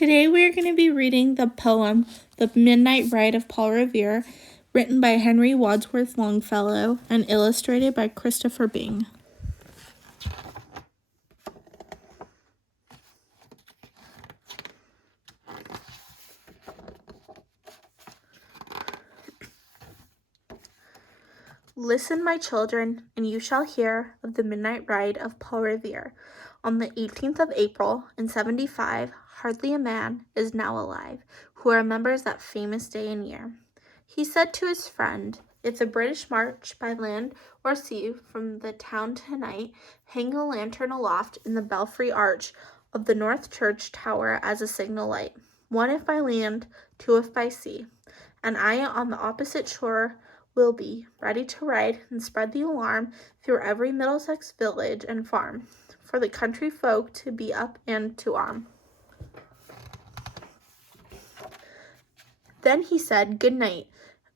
Today we are going to be reading the poem The Midnight Ride of Paul Revere, written by Henry Wadsworth Longfellow and illustrated by Christopher Byng. Listen, my children, and you shall hear of the midnight ride of Paul Revere. On the 18th of April in 75, hardly a man is now alive who remembers that famous day and year. He said to his friend, "If the British march by land or sea from the town tonight, hang a lantern aloft in the belfry arch of the North Church tower as a signal light, one if by land, two if by sea, and I on the opposite shore will be ready to ride and spread the alarm through every Middlesex village and farm, for the country folk to be up and to arm." Then he said good night,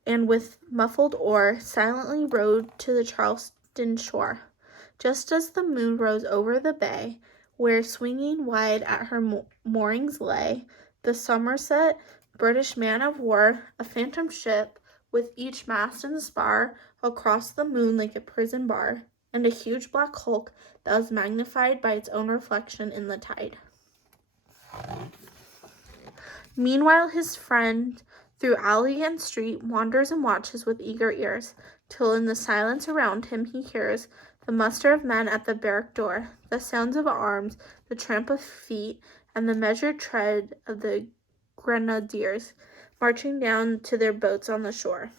and with muffled oar silently rowed to the Charleston shore. Just as the moon rose over the bay, where swinging wide at her moorings lay the Somerset British man-of-war, a phantom ship, with each mast and spar across the moon like a prison bar, and a huge black hulk that was magnified by its own reflection in the tide. Meanwhile his friend through alley and street wanders and watches with eager ears, till in the silence around him he hears the muster of men at the barrack door, the sounds of arms, the tramp of feet, and the measured tread of the grenadiers marching down to their boats on the shore.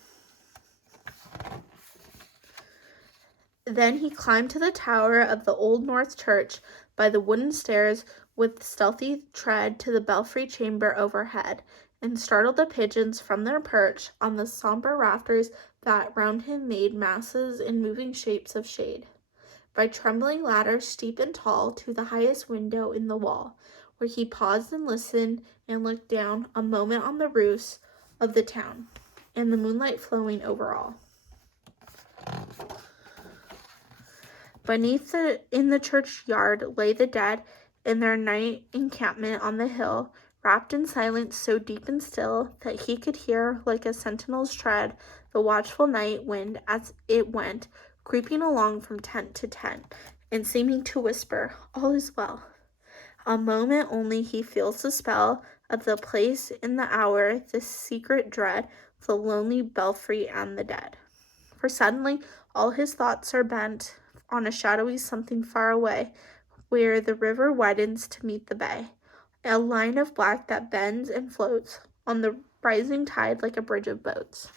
Then he climbed to the tower of the Old North Church by the wooden stairs with stealthy tread to the belfry chamber overhead, and startled the pigeons from their perch on the sombre rafters that round him made masses in moving shapes of shade, by trembling ladders steep and tall to the highest window in the wall, where he paused and listened and looked down a moment on the roofs of the town, and the moonlight flowing over all. Beneath in the churchyard lay the dead in their night encampment on the hill, wrapped in silence so deep and still that he could hear, like a sentinel's tread, the watchful night wind as it went creeping along from tent to tent, and seeming to whisper, "All is well." A moment only he feels the spell of the place in the hour, the secret dread, the lonely belfry and the dead. For suddenly all his thoughts are bent on a shadowy something far away, where the river widens to meet the bay, a line of black that bends and floats on the rising tide like a bridge of boats.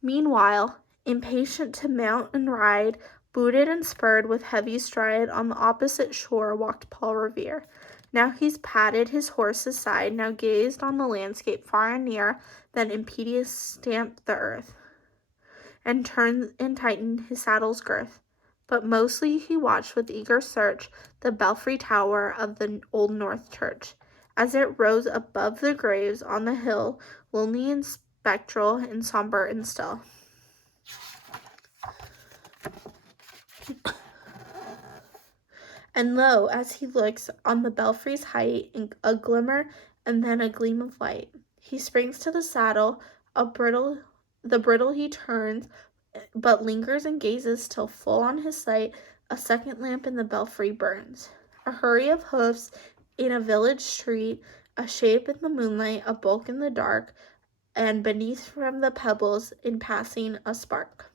Meanwhile, impatient to mount and ride, booted and spurred with heavy stride, on the opposite shore walked Paul Revere. Now he's patted his horse aside, now gazed on the landscape far and near, then impetuous stamped the earth, and turned and tightened his saddle's girth. But mostly he watched with eager search the belfry tower of the Old North Church, as it rose above the graves on the hill, lonely and spectral and somber and still. And lo, as he looks on the belfry's height, a glimmer and then a gleam of light, he springs to the saddle, the bridle he turns, but lingers and gazes till full on his sight a second lamp in the belfry burns. A hurry of hoofs in a village street, a shape in the moonlight, a bulk in the dark, and beneath from the pebbles in passing a spark,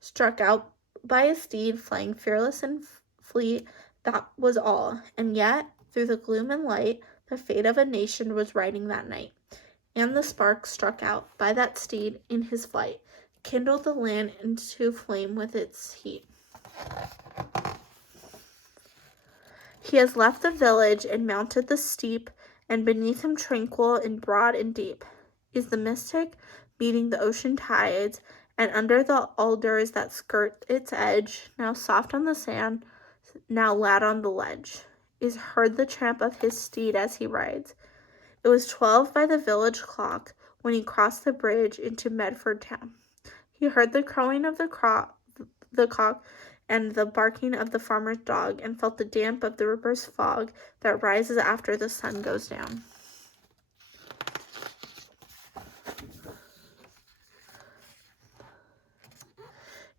struck out by a steed flying fearless and fleet. That was all, and yet through the gloom and light the fate of a nation was riding that night, and the spark struck out by that steed in his flight kindled the land into flame with its heat. He has left the village and mounted the steep, and beneath him tranquil and broad and deep is the mystic meeting the ocean tides, and under the alders that skirt its edge, now soft on the sand, now loud on the ledge, is heard the tramp of his steed as he rides. It was 12 by the village clock when he crossed the bridge into Medford town. He heard the crowing of the cock, and the barking of the farmer's dog, and felt the damp of the river's fog that rises after the sun goes down.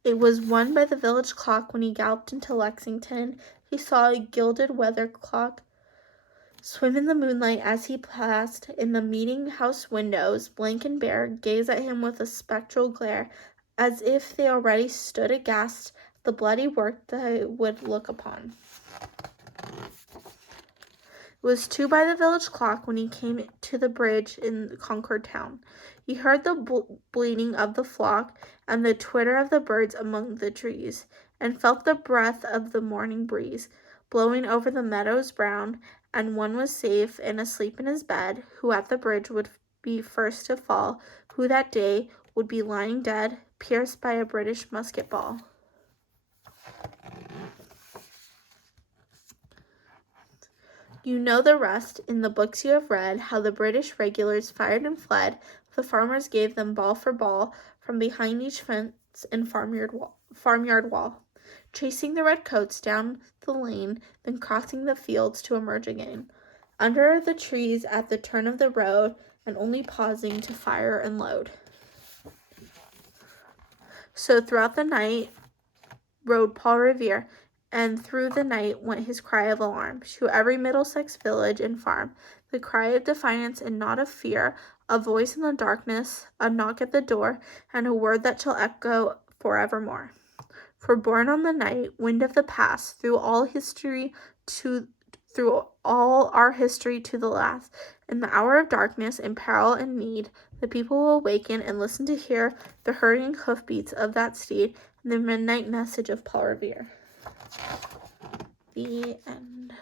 It was 1 by the village clock when he galloped into Lexington. He saw a gilded weather clock swim in the moonlight as he passed in the meeting-house windows. Blank and bare, gaze at him with a spectral glare, as if they already stood aghast at the bloody work they would look upon. It was 2 by the village clock when he came to the bridge in Concord town. He heard the bleating of the flock and the twitter of the birds among the trees, and felt the breath of the morning breeze blowing over the meadows brown, and one was safe and asleep in his bed, who at the bridge would be first to fall, who that day would be lying dead, pierced by a British musket ball. You know the rest in the books you have read, how the British regulars fired and fled. The farmers gave them ball for ball from behind each fence and farmyard wall, chasing the redcoats down the lane, then crossing the fields to emerge again, under the trees at the turn of the road, and only pausing to fire and load. So throughout the night rode Paul Revere, and through the night went his cry of alarm to every Middlesex village and farm, the cry of defiance and not of fear, a voice in the darkness, a knock at the door, and a word that shall echo forevermore. For born on the night wind of the past, through all our history to the last, in the hour of darkness, in peril and need, the people will awaken and listen to hear the hurrying hoofbeats of that steed, the midnight message of Paul Revere. The end.